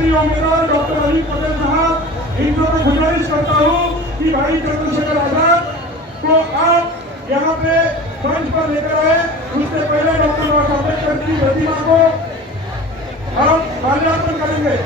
प्रिय उम्मीदवार डॉक्टर अली पटेल साहब, इनको मैं गुजारिश करता हूँ कि भाई चंद्रशेखर आजाद को आप यहाँ पे मंच पर लेकर आए। उससे पहले डॉक्टर बाबा साहब अम्बेडकर की प्रतिमा को हम माल्यार्पण करेंगे।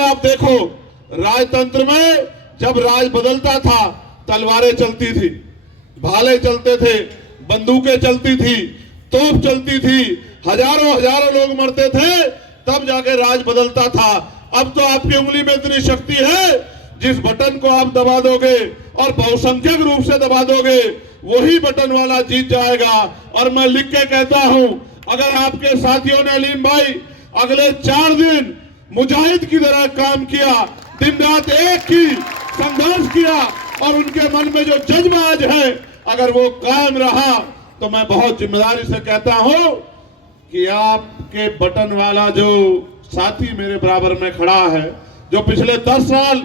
आप देखो, राजतंत्र में जब राज बदलता था तलवारें चलती थी, भाले चलते थे, बंदूकें चलती थी, तोप चलती थी, हजारों हजारों लोग मरते थे, तब जाके राज बदलता था। अब तो आपकी उंगली में इतनी शक्ति है, जिस बटन को आप दबा दोगे और बहुसंख्यक रूप से दबा दोगे, वही बटन वाला जीत जाएगा। और मैं लिख के कहता हूं, अगर आपके साथियों ने अलीम भाई अगले 4 दिन मुजाहिद की तरह काम किया, दिन रात एक ही संघर्ष किया और उनके मन में जो जज्बा आज है अगर वो कायम रहा, तो मैं बहुत जिम्मेदारी से कहता हूं कि आपके बटन वाला जो साथी मेरे बराबर में खड़ा है, जो पिछले 10 साल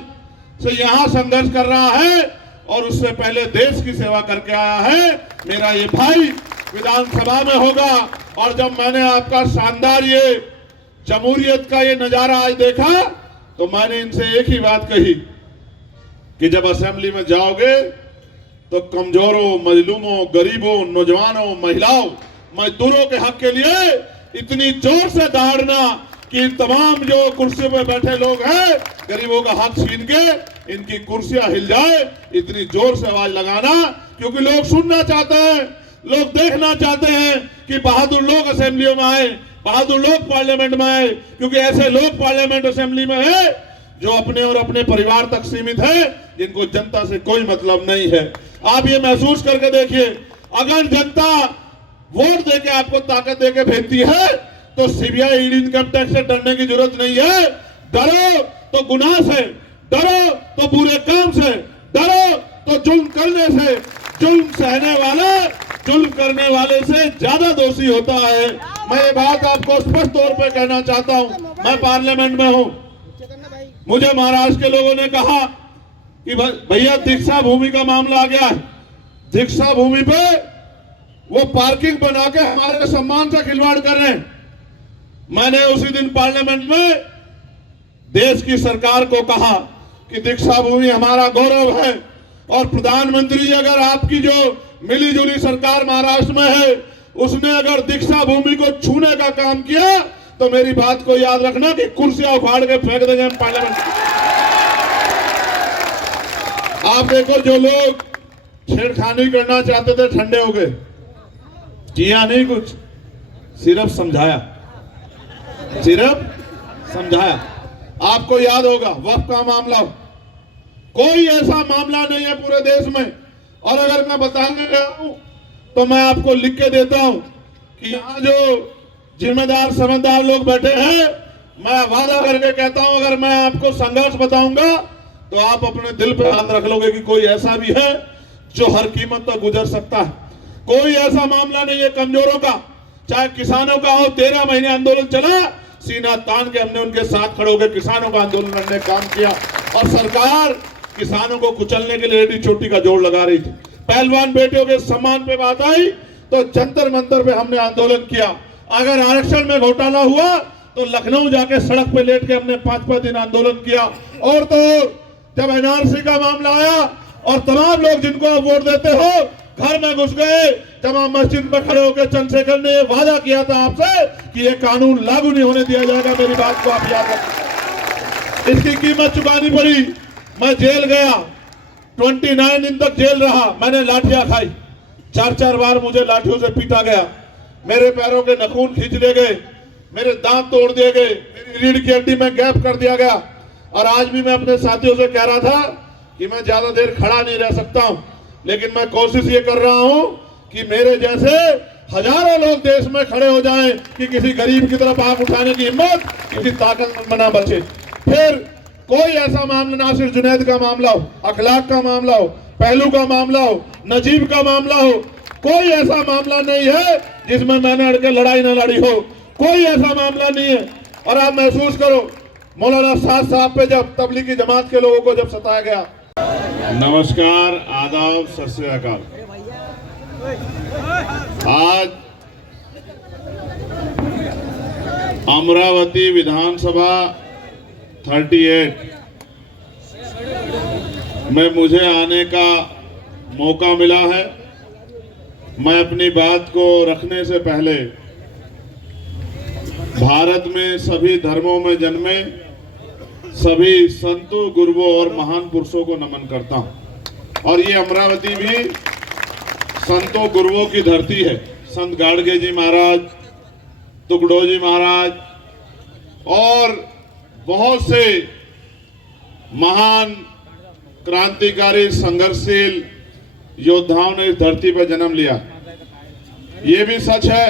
से यहां संघर्ष कर रहा है और उससे पहले देश की सेवा करके आया है, मेरा ये भाई विधानसभा में होगा। और जब मैंने आपका शानदार ये जमहूरियत का ये नजारा आज देखा, तो मैंने इनसे एक ही बात कही कि जब असेंबली में जाओगे तो कमजोरों, मजलूमों, गरीबों, नौजवानों, महिलाओं, मजदूरों के हक के लिए इतनी जोर से दहाड़ना कि तमाम जो कुर्सी पे बैठे लोग हैं, गरीबों का हक छीन के इनकी कुर्सियां हिल जाए, इतनी जोर से आवाज लगाना, क्योंकि लोग सुनना चाहते हैं, लोग देखना चाहते हैं कि बहादुर लोग असेंबलियों में आए, बहादुर लोग पार्लियामेंट में आए, क्योंकि ऐसे लोग पार्लियामेंट असेंबली में है जो अपने और अपने परिवार तक सीमित है, जिनको जनता से कोई मतलब नहीं है। आप ये महसूस करके देखिए, अगर जनता वोट देके आपको ताकत देके भेजती है तो सीबीआई, ईडी, इनकम टैक्स से डरने की जरूरत नहीं है। डरो तो गुनाह से, डरो तो बुरे काम से, डरो तो जुल्म करने से। जुल्म सहने वाला जुल्म करने वाले से ज्यादा दोषी होता है। मैं ये बात आपको स्पष्ट तौर पे कहना चाहता हूं। मैं पार्लियामेंट में हूं, मुझे महाराष्ट्र के लोगों ने कहा कि भैया दीक्षा भूमि का मामला आ गया है, दीक्षा भूमि पे वो पार्किंग बना के हमारे सम्मान से खिलवाड़ कर रहे हैं। मैंने उसी दिन पार्लियामेंट में देश की सरकार को कहा कि दीक्षा भूमि हमारा गौरव है, और प्रधानमंत्री जी, अगर आपकी जो मिली जुली सरकार महाराष्ट्र में है, उसने अगर दीक्षा भूमि को छूने का काम किया तो मेरी बात को याद रखना कि कुर्सियां उखाड़ के फेंक देंगे हम पार्लियामेंट। आप देखो, जो लोग छेड़खानी करना चाहते थे ठंडे हो गए, किया नहीं कुछ, सिर्फ समझाया, सिर्फ समझाया। आपको याद होगा वक्फ का मामला, कोई ऐसा मामला नहीं है पूरे देश में। और अगर मैं बताने गया हूं तो मैं आपको लिख के देता हूं कि यहां जो जिम्मेदार समझदार लोग बैठे हैं, मैं वादा करके कहता हूं, अगर मैं आपको संघर्ष बताऊंगा तो आप अपने दिल पे हाथ रख लोगे कि कोई ऐसा भी है जो हर कीमत तक गुजर सकता है। कोई ऐसा मामला नहीं है कमजोरों का, चाहे किसानों का हो। 13 महीने आंदोलन चला, सीना तान के हमने उनके साथ खड़े होकर किसानों का आंदोलन लड़ने काम किया, और सरकार किसानों को कुचलने के लिए एडी चोटी का जोड़ लगा रही थी। पहलवान बेटियों के सम्मान पे बात आई तो जंतर मंतर पे हमने आंदोलन किया। अगर आरक्षण में घोटाला हुआ तो लखनऊ जाके सड़क पे लेट के हमने 5-5 दिन आंदोलन किया। और तो जब एनआरसी का मामला आया और तमाम लोग जिनको आप वोट देते हो घर में घुस गए। जमा मस्जिद में खड़े होकर चंद्रशेखर ने वादा किया था आपसे कि ये कानून लागू नहीं होने दिया जाएगा। मेरी बात को आप याद रखें। इसकी कीमत चुकानी पड़ी। मैं जेल गया, 29 दिन तक जेल रहा। मैंने लाठियां खाई, 4-4 बार मुझे लाठियों से पीटा गया। मेरे पैरों के नाखून खींच लिए गए, मेरे दांत तोड़ दिए गए, मेरी रीढ़ की हड्डी में गैप कर दिया गया। और आज भी मैं अपने साथियों से कह रहा था कि मैं ज्यादा देर खड़ा नहीं रह सकता हूं, लेकिन मैं कोशिश ये कर रहा हूं कि मेरे जैसे हजारों लोग देश में खड़े हो जाएं कि किसी गरीब की तरफ आंख उठाने की हिम्मत किसी ताकत में ना बचे। फिर कोई ऐसा मामला ना सिर्फ जुनैद का मामला हो, अखलाक का मामला हो, पहलू का मामला हो, नजीब का मामला हो, कोई ऐसा मामला नहीं है जिसमें मैंने अड़के लड़ाई ना लड़ी हो। कोई ऐसा मामला नहीं है। और आप महसूस करो, मौलाना साद साहब पे जब तबलीगी जमात के लोगों को जब सताया गया। नमस्कार, आदाब, सत श्री अकाल। आज अमरावती विधानसभा 38 में मुझे आने का मौका मिला है। मैं अपनी बात को रखने से पहले भारत में सभी धर्मों में जन्मे सभी संतों, गुरुओं और महान पुरुषों को नमन करता हूं। और ये अमरावती भी संतों, गुरुओं की धरती है। संत गाडगे जी महाराज, तुकडोजी महाराज और बहुत से महान क्रांतिकारी, संघर्षशील योद्धाओं ने इस धरती पर जन्म लिया। ये भी सच है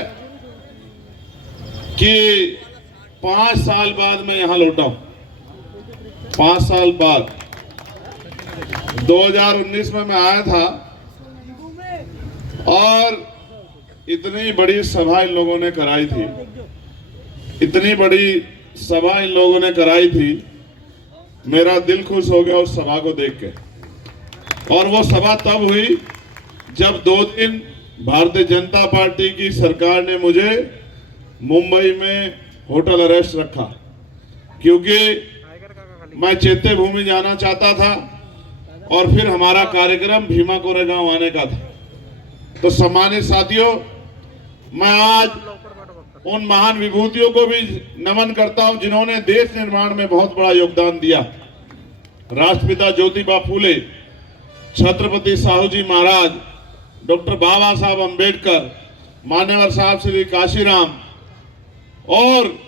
कि 5 साल बाद मैं यहां लौटा हूं। 5 साल बाद 2019 में मैं आया था और इतनी बड़ी सभा इन लोगों ने कराई थी, इतनी बड़ी सभा इन लोगों ने कराई थी। मेरा दिल खुश हो गया उस सभा को देख के। और वो सभा तब हुई जब 2 दिन भारतीय जनता पार्टी की सरकार ने मुझे मुंबई में होटल अरेस्ट रखा, क्योंकि मैं चैत्य भूमि जाना चाहता था और फिर हमारा कार्यक्रम भीमा कोरेगांव आने का था। तो सम्मानित साथियों, मैं आज उन महान विभूतियों को भी नमन करता हूं जिन्होंने देश निर्माण में बहुत बड़ा योगदान दिया। राष्ट्रपिता ज्योतिबा फूले, छत्रपति साहू जी महाराज, डॉक्टर बाबा साहब अंबेडकर, मान्यवर साहब श्री काशीराम और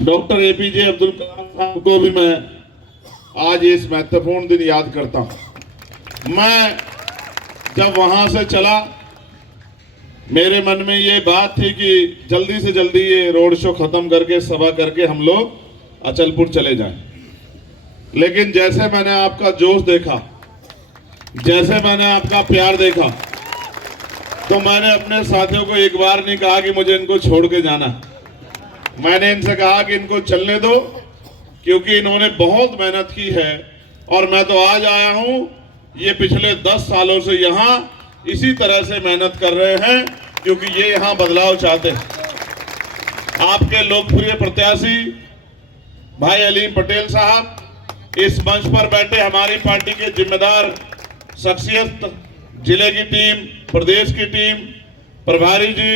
डॉक्टर एपीजे अब्दुल कलाम साहब को भी मैं आज इस महत्वपूर्ण दिन याद करता हूं। मैं जब वहां से चला, मेरे मन में ये बात थी कि जल्दी से जल्दी ये रोड शो खत्म करके, सभा करके हम लोग अचलपुर चले जाएं। लेकिन जैसे मैंने आपका जोश देखा, जैसे मैंने आपका प्यार देखा, तो मैंने अपने साथियों को एक बार नहीं कहा कि मुझे इनको छोड़ के जाना। मैंने इनसे कहा कि इनको चलने दो, क्योंकि इन्होंने बहुत मेहनत की है। और मैं तो आज आया हूं, ये पिछले 10 सालों से यहाँ इसी तरह से मेहनत कर रहे हैं, क्योंकि ये यहाँ बदलाव चाहते हैं। आपके लोकप्रिय प्रत्याशी भाई अलीम पटेल साहब इस मंच पर बैठे, हमारी पार्टी के जिम्मेदार शख्सियत, जिले की टीम, प्रदेश की टीम, प्रभारी जी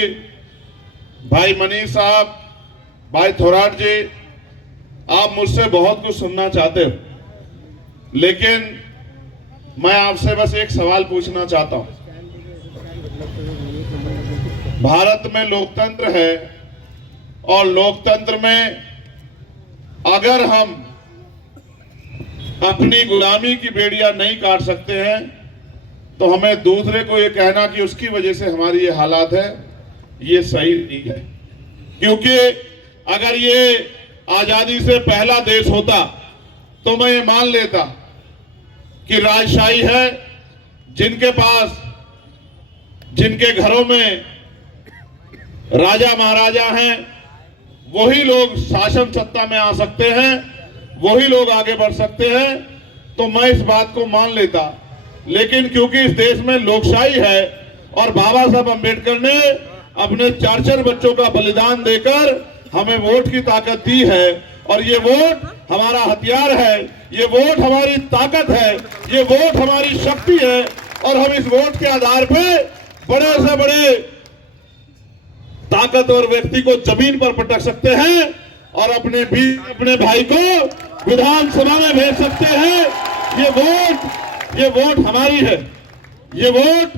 भाई मनीष साहब, भाई थोराट जी, आप मुझसे बहुत कुछ सुनना चाहते हो, लेकिन मैं आपसे बस एक सवाल पूछना चाहता हूं। भारत में लोकतंत्र है और लोकतंत्र में अगर हम अपनी गुलामी की बेड़ियां नहीं काट सकते हैं तो हमें दूसरे को ये कहना कि उसकी वजह से हमारी ये हालात है, ये सही नहीं है। क्योंकि अगर ये आजादी से पहला देश होता तो मैं ये मान लेता कि राजशाही है, जिनके पास, जिनके घरों में राजा महाराजा हैं, वही लोग शासन सत्ता में आ सकते हैं, वही लोग आगे बढ़ सकते हैं, तो मैं इस बात को मान लेता। लेकिन क्योंकि इस देश में लोकशाही है और बाबा साहब अंबेडकर ने अपने 4 बच्चों का बलिदान देकर हमें वोट की ताकत दी है, और ये वोट हमारा हथियार है, ये वोट हमारी ताकत है, ये वोट हमारी शक्ति है। और हम इस वोट के आधार पे बड़े से बड़े ताकतवर व्यक्ति को जमीन पर पटक सकते हैं और अपने भाई को विधानसभा में भेज सकते हैं। ये वोट हमारी है, ये वोट